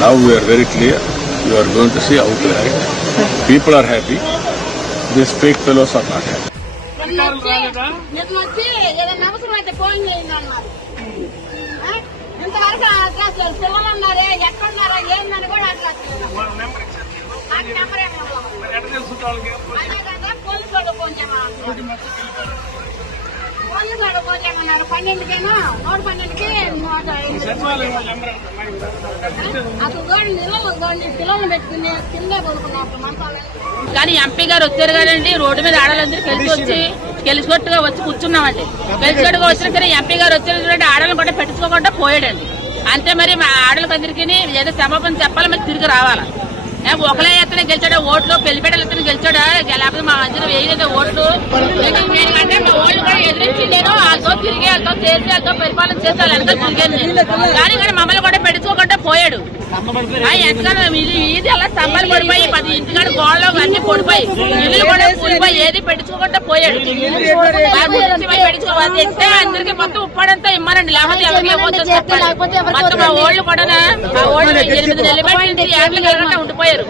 Now we are very clear. You are going to see outright. People are happy. These fake fellows are not happy. ఇంతవరకు అట్లా పిల్లలు ఉన్నారే ఎక్కడున్నారా ఏందని కూడా అట్లా పోలీసు కొంచెం 12కేమో 112కి అసలు పిల్లలు పెట్టుకుని కింద కొనుక్కున్నారు మంచాలని. కానీ ఎంపీ గారు వచ్చారు కదండి, రోడ్డు మీద ఆడవాళ్ళందరూ గెలిచినట్టుగా వచ్చి కూర్చున్నామండి. గెలిచినట్టుగా వచ్చిన కానీ ఎంపీ గారు వచ్చినటువంటి ఆడలను కూడా పెట్టించుకోకుండా పోయాడండి. అంతే మరి మా ఆడలకందరికీ ఏదో క్షమాపణ చెప్పాలి, మరి తిరిగి రావాలా. ఒకలే ఎత్తనే గెలిచాడా ఓట్లు, పెళ్లిపేటలు ఎత్తనే గెలిచాడా, లేకపోతే మా మధ్యలో వేయలేదు ఓట్లు. ఎందుకంటే మా ఓట్లు కూడా ఎదిరించి నేను వాళ్ళతో తిరిగి వాళ్ళతో చేసి వాళ్ళతో పరిపాలన చేసి వాళ్ళంతా తిరిగాను. కానీ మమ్మల్ని కూడా పెట్టుకోకుండా పోయాడు. ఎంతగానో ఇది అలా స్తంభాలు పడిపోయి 10 ఇంటికాడ గోడలో అన్ని పడిపోయి ఇల్లు కూడా కూలిపోయి ఏది పెట్టుకోకుండా పోయాడు. పెట్టుకోవాలి ఎత్తే అందరికి మొత్తం ఉప్పాడంతా ఇమ్మానండి, లేకపోతే ఎవరికి ఇవ్వద్దు చెప్పాలి. మొత్తం మా ఓళ్ళు కూడా మా ఓళ్ళు 8 నెలలు పెట్టి 7 నెలలు ఉండిపోయారు.